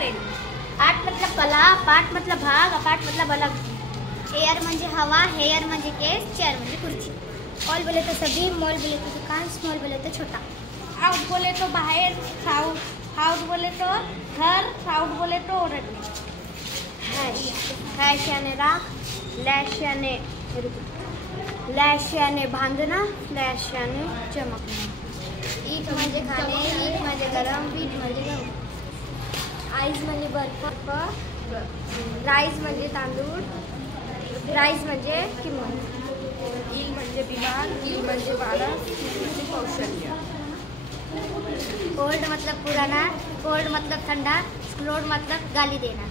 Ready. Art मतलब कला, part मतलब भाग, अपार्ट मतलब अलग। एयर म्हणजे हवा, हेयर म्हणजे केस, चेयर म्हणजे खुर्ची। ऑल बोले तो सभी, मॉल बोले तो दुकान, स्मॉल बोले तो छोटा। आउट बोले तो बाहर, आउट बोले तो घर, आउट बोले तो ओरडणे। हॅश याने राख, लॅश याने बांधना, फ्लॅश याने चमकना। ईट म्हणजे खाणे, ईट म्हणजे गरम, बीट म्हणजे गहू। आईज म्हणजे बर्फ, राईस म्हणजे तांदूळ, राईस म्हणजे किंमत। इल म्हणजे विमान, इल म्हणजे माणस, इल म्हणजे कौशल्य। कोल्ड मतलब पुराना, कोल्ड मतलब ठंडा, क्लोड मतलब गाली देना।